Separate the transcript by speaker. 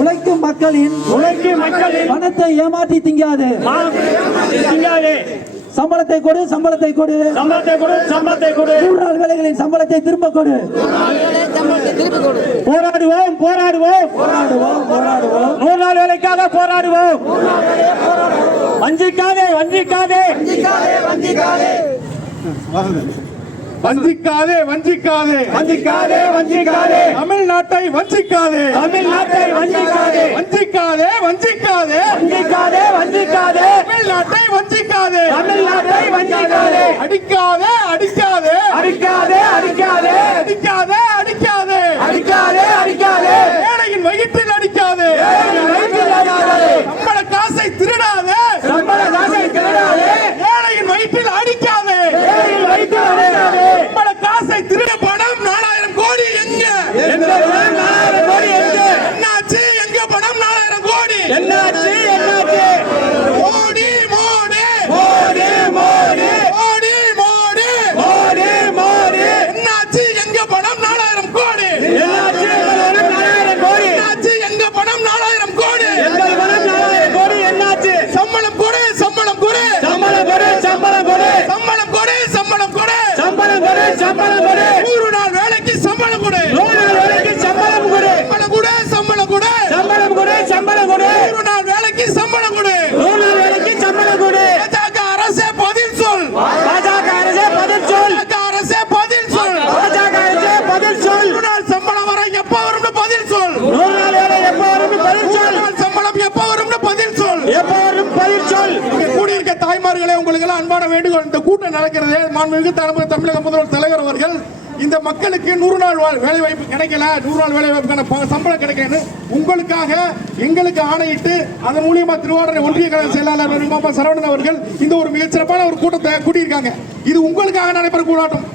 Speaker 1: உழைக்கும் மக்களின்
Speaker 2: உழைக்கும் மக்களின்
Speaker 1: பணத்தை ஏமாற்றி திங்காது.
Speaker 2: திங்காதே.
Speaker 1: சம்பளத்தை கொடு சம்பளத்தை கொடு.
Speaker 2: சம்பளத்தை கொடு சம்பளத்தை கொடு.
Speaker 1: நூறு நாள் வேலைகளின் சம்பளத்தை திரும்ப கொடு.
Speaker 2: போராடுவோம் போராடுவோம்.
Speaker 1: போராடுவோம் போராடுவோம்.
Speaker 2: நூறு நாள் வேலைக்காக போராடுவோம். வஞ்சிக்காதே வஞ்சிக்காதே.
Speaker 3: வஞ்சிக்காதே வஞ்சிக்காதே.
Speaker 2: வஞ்சிக்காதே வஞ்சிக்காதே.
Speaker 3: தமிழ்நாட்டை வஞ்சிக்காதே.
Speaker 2: தமிழ்நாட்டை வஞ்சிக்காதே.
Speaker 3: வஞ்சிக்காதே வஞ்சிக்காதே.
Speaker 2: வஞ்சிக்காதே வஞ்சிக்காதே.
Speaker 3: தமிழ்நாட்டை வஞ்சிக்காதே.
Speaker 2: தமிழ்நாட்டை வஞ்சிக்காதே.
Speaker 3: அடிக்காதே அடிக்காதே.
Speaker 2: அடிக்காதே அடிக்காதே.
Speaker 3: அடிக்காதே அடிக்காதே.
Speaker 2: அடிக்காதே அடிக்காதே.
Speaker 3: ஏழையின் வயிற்றில் அடிக்காதே.
Speaker 2: வயிற்றில் அடிக்காதே.
Speaker 3: சம்பள காசை திருடாதே.
Speaker 2: சம்பள காசை திருடாதே.
Speaker 3: ஏழையின் வயிற்றில் அடிக்காதே.
Speaker 2: ஏழையின் வயிற்றில்
Speaker 3: உங்களுக்கு அன்பான வேண்டுகோள். இந்த கூட்டம் நடக்கிறது மாண்புமிகு தலைமை தமிழக முதல்வர் தலைவர் அவர்கள். இந்த மக்களுக்கு நூறு நாள் வேலை வாய்ப்பு கிடைக்கல. நூறு நாள் வேலை வாய்ப்புக்கான சம்பளம் கிடைக்கலன்னு உங்களுக்காக எங்களுக்கு ஆணையிட்டு அதன் மூலியமா திருவாரூர் ஒன்றிய கழக செயலாளர் மாமா சரவணன் அவர்கள் இந்த ஒரு மிகச்சிறப்பான ஒரு கூட்டத்தை கூட்டியிருக்காங்க. இது உங்களுக்காக நடைபெற கூடாட்டம்.